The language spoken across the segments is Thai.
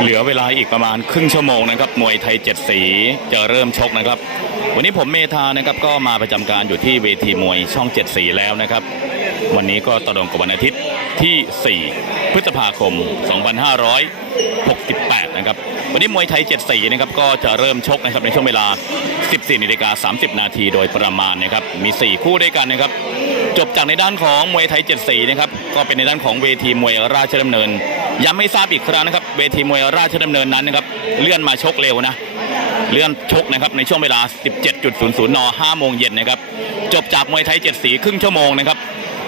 เหลือเวลาอีกประมาณครึ่งชั่วโมงนะครับมวยไทยเจ็ดสีจะเริ่มชกนะครับ วันนี้ผมเมธานะครับก็มาประจำการอยู่ที่เวทีมวยช่องเจ็ดสีแล้วนะครับ วันนี้ก็ตรงกับวันอาทิตย์ที่ 4 พฤษภาคม 2568 นะครับ วันนี้มวยไทย7สีนะครับก็จะเริ่มชกนะครับในช่วงเวลา 14นาฬิกา30 นาทีโดยประมาณนะครับมี 4 คู่ด้วยกันนะครับจบจากในด้านของมวยไทย7สีนะครับก็เป็นในด้านของเวทีมวยราชดำเนิน ย้ำให้ทราบอีกครั้งนะครับ เวทีมวยราชดำเนินนั้นนะครับ เลื่อนมาชกเร็วนะ เลื่อนชกนะครับในช่วงเวลา 17.00 น 5 โมงเย็นนะครับ จบจากมวยไทย7สีครึ่งชั่วโมงนะครับ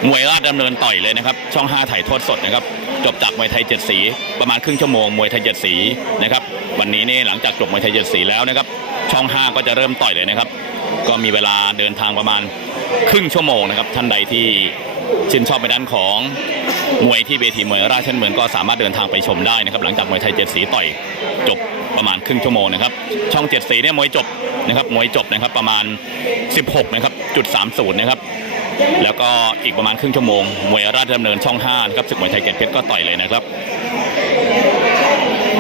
มวยราชดำเนินต่อยเลยนะครับ ช่อง 5 ถ่ายทอดสดนะครับ จบจากมวยไทยเจ็ดสีประมาณครึ่งชั่วโมง มวยไทยเจ็ดสีนะครับ วันนี้นี่หลังจากจบมวยไทยเจ็ดสีแล้วนะครับ ช่อง 5 ก็จะเริ่มต่อยเลยนะครับ ก็มีเวลาเดินทางประมาณครึ่งชั่วโมงนะครับ ท่านใดที่ ชื่นชอบไปด้านของมวยที่เวทีมวยราชดำเนินก็สามารถเดินทางไปชมได้นะครับ หลังจากมวยไทยเจ็ดสีต่อยจบประมาณครึ่งชั่วโมงนะครับ ช่องเจ็ดสีเนี่ยมวยจบนะครับมวยจบนะครับประมาณ 16นะครับจุด30นะครับแล้วก็อีกประมาณครึ่งชั่วโมงมวยราชดำเนินช่อง5นะครับศึกมวยไทยเกตเพชรก็ต่อยเลยนะครับ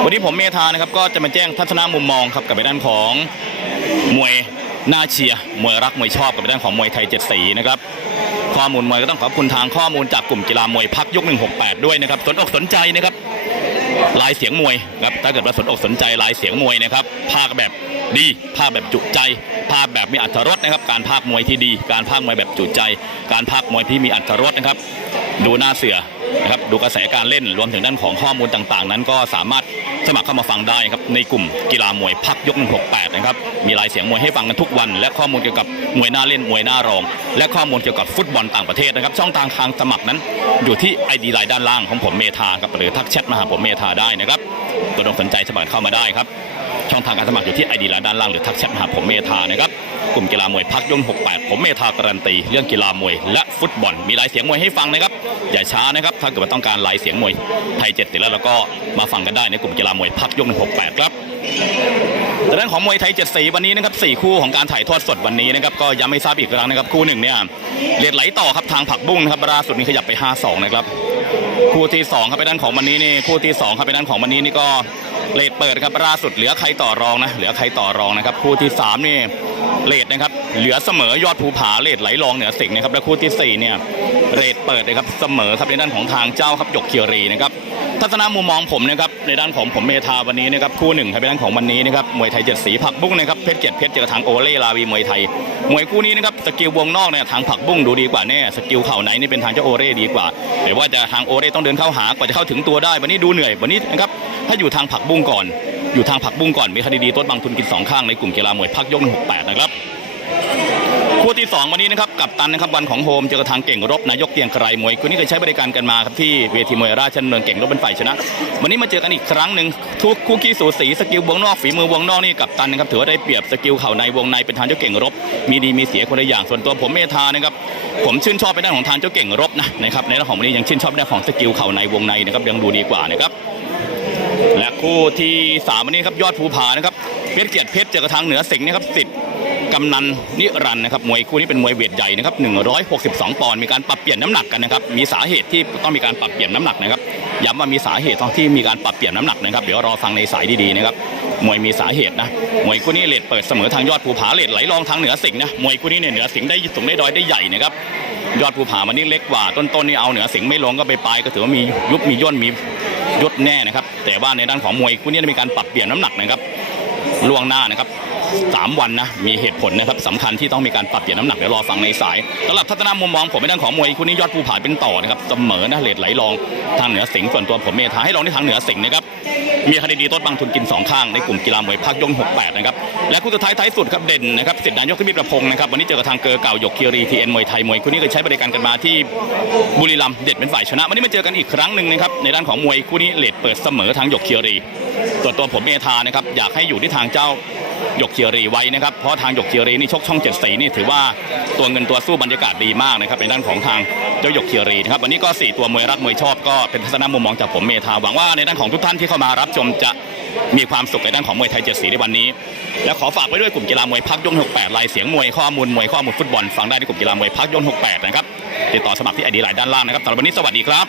วันนี้ผมเมธานะครับก็จะมาแจ้งทัศนมุมมองครับกับไปด้านของมวยหน่าเชียร์มวยรักมวยชอบกับไปด้านของมวยไทยเจ็ดสีนะครับ ข้อมูลมวยก็ต้องขอบคุณทางข้อมูลจากกลุ่มกีฬามวยพักยก168 ด้วยนะครับสนอกสนใจนะครับลายเสียงมวยครับถ้าเกิดว่าสนอกสนใจลายเสียงมวยนะครับภาคแบบดีภาคแบบจุใจ ภาคแบบมีอัตรสนะครับ การภาคมวยที่ดี การภาคมวยแบบจุใจ การภาคมวยที่มีอัตรสนะครับ ดูหน้าเสือ นะครับดูกระแสการเล่นรวมถึงด้านของข้อมูลต่างๆ นั้นก็สามารถสมัครเข้ามาฟังได้ครับในกลุ่มกีฬามวยพักยก 168 นะครับมีลายเสียงมวยให้ฟังกันทุกวัน และข้อมูลเกี่ยวกับมวยหน้าเล่นมวยหน้ารอง และข้อมูลเกี่ยวกับฟุตบอลต่างประเทศนะครับช่องทางทางสมัครนั้นอยู่ที่ไอดีไลน์ด้านล่างของผมเมธาครับหรือทักแชทมาหาผมเมธาได้นะครับตัวลงสนใจสมัครเข้ามาได้ครับ ช่องทางการสมัครอยู่ที่ไอดีไลน์ด้านล่างหรือทักแชทมาหาผมเมธานะครับกลุ่มกีฬามวยพักยนต์68 ผมเมธาการันตีเรื่องกีฬามวยและฟุตบอลมีหลายเสียงมวยให้ฟังนะครับอย่าช้านะครับถ้าเกิดว่าต้องการหลายเสียงมวยไทยเจ็ดติดแล้วเราก็มาฟังกันได้ในกลุ่มกีฬามวยพักยนต์68 ครับแต่ด้านของมวยไทยเจ็ดสีวันนี้นะครับสี่คู่ของการถ่ายทอดสดวันนี้นะครับก็ย้ำให้ทราบอีกครั้งนะครับคู่หนึ่งเนี่ยเลียดไหลต่อครับทางผักบุ้งนะครับล่าสุดนี้ขยับไป 5-2 นะครับ คู่ที่สองครับไปด้านของวันนี้นี่คู่ที่สองครับไปด้านของวันนี้นี่ก็เลทเปิดครับล่าสุดเหลือใครต่อรองนะเหลือใครต่อรองนะครับคู่ที่สามนี่เลทนะครับเหลือเสมอยอดภูผาเลทไหลรองเหนือสิงห์นะครับและคู่ที่สี่เนี่ยเลทเปิดนะครับเสมอครับในด้านของทางเจ้าครับหยกเคียรีนะครับ ทัศนมุมมองผมนะครับในด้านของผมเมธาวันนี้นะครับคู่หนึ่งครับในด้านของวันนี้นะครับมวยไทยเจ็ดสีผักบุ้งนะครับเพชรเกียรติเพชรเจอกับทางโอเล่ลาวีมวยไทยมวยคู่นี้นะครับสกิลวงนอกเนี่ยทางผักบุ้งดูดีกว่าแน่สกิลเข่าไหนนี่เป็นทางเจ้าโอเล่ดีกว่าแต่ว่าจะทางโอเล่ต้องเดินเข้าหากว่าจะเข้าถึงตัวได้วันนี้ดูเหนื่อยวันนี้นะครับถ้าอยู่ทางผักบุ้งก่อน อยู่ทางผักบุ้งก่อนมีคดีดีต้นบางทุนกินสองข้างในกลุ่มกีฬามวยพักยกหกแปดนะครับ คู่ที่ 2 วันนี้นะครับกับตันนะครับวันของโฮมเจอกับทางเก่งรบนายกเกียงไกรมวยคู่นี้เคยใช้บริการกันมาครับที่เวทีมวยราชดำเนินเก่งรบเป็นฝ่ายชนะ วันนี้มาเจอกันอีกครั้งหนึ่งทุกคู่ขี้สูสีสกิลวงนอกฝีมือวงนอกนี่กับตันนะครับถือว่าได้เปรียบสกิลเข่าในวงในเป็นทางเจ้าเก่งรบ มีดีมีเสียคนละอย่างส่วนตัวผมเมธานะครับผมชื่นชอบเป็นด้านของทางเจ้าเก่งรบนะนะครับในเรื่องของวันนี้ยังชื่นชอบในเรื่องของสกิลเข่าในวงในนะครับยังดูดีกว่านะครับและคู่ที่สามวันนี้ครับยอดภูผานะครับเพชรเกียรติเพชรเจอกับทางเหนือสิงห์นะครับสิทธิ์ กำนันนิรันนะครับมวยคู่นี้เป็นมวยเวทใหญ่นะครับ162 ปอนด์มีการปรับเปลี่ยนน้ำหนักกันนะครับมีสาเหตุที่ต้องมีการปรับเปลี่ยนน้ำหนักนะครับย้ำว่ามีสาเหตุที่มีการปรับเปลี่ยนน้ำหนักนะครับเดี๋ยวรอฟังในสายดีๆนะครับมวยมีสาเหตุนะมวยคู่นี้เลทเปิดเสมอทางยอดภูผาเลทไหลรองทางเหนือสิงห์นะมวยคู่นี้เนี่ยเหนือสิงห์ได้สูงได้ดอยได้ใหญ่นะครับยอดภูผามันนี่เล็กกว่าต้นๆนี่เอาเหนือสิงห์ไม่ลงก็ไปปลายก็ถือว่ามียุบมีย่นมียศแน่นะครับแต่ว่าในด้านของมวยคู่นี้มีการปรับเปลี่ยนน้ำหนักนะครับ ล่วงหน้านะครับสามวันนะมีเหตุผลนะครับสำคัญที่ต้องมีการปรับเปลี่ยนน้ำหนักเดี๋ยวรอฟังในสายสำหรับทัศนมุมมองผมในด้านของมวยคู่นี้ยอดภูผาเป็นต่อนะครับเสมอนะเลทไหลรองทางเหนือสิงส่วนตัวผมเมธาให้ลองที่ทางเหนือสิงนะครับมีคดีดีต้นบางทุนกินสองข้างในกลุ่มกีฬามวยภาคยง68นะครับและคู่สุดท้ายท้ายสุดครับเด่นนะครับสิทธินายกทมิตรประพงศ์นะครับวันนี้เจอกับทางเกอเก่าหยกเคียรีทีเอ็นมวยไทยมวยคู่นี้เคยใช้บริการกันมาที่บุรีรัมย์เด็ดเป็นฝ่ายชนะวันนี้มาเจอกันอีกครั้งหนึ่งนะครับในด้านของมวยคู่นี้เลดเปิดเสมอทางหยกเคียรี ส่วนตัวผมเมธานะครับอยากให้อยู่ที่ทางเจ้าหยกเคียรีไว้นะครับ เพราะทางหยกเคียรีนี่ชกช่องเจ็ดสีนี่ถือว่าตัวเงินตัวสู้บรรยากาศดีมากนะครับในด้านของทางเจ้าหยกเคียรีนะครับวันนี้ก็สี่ตัวมวยรักมวยชอบก็เป็นทัศนมุมมองจากผมเมธาหวังว่าในด้านของทุกท่านที่เข้ามารับชมจะมีความสุขในด้านของมวยไทยเจ็ดสีในวันนี้ และขอฝากไว้ด้วยกลุ่มกีฬามวยพักยง68ลายเสียงมวยข้อมูลมวยข้อมูลฟุตบอลฟังได้ในกลุ่มกีฬามวยพักยง68 นะครับติดต่อสมัครที่ไอดีไลน์ด้านล่างนะครับสำหรับวันนี้สวัสดีครับ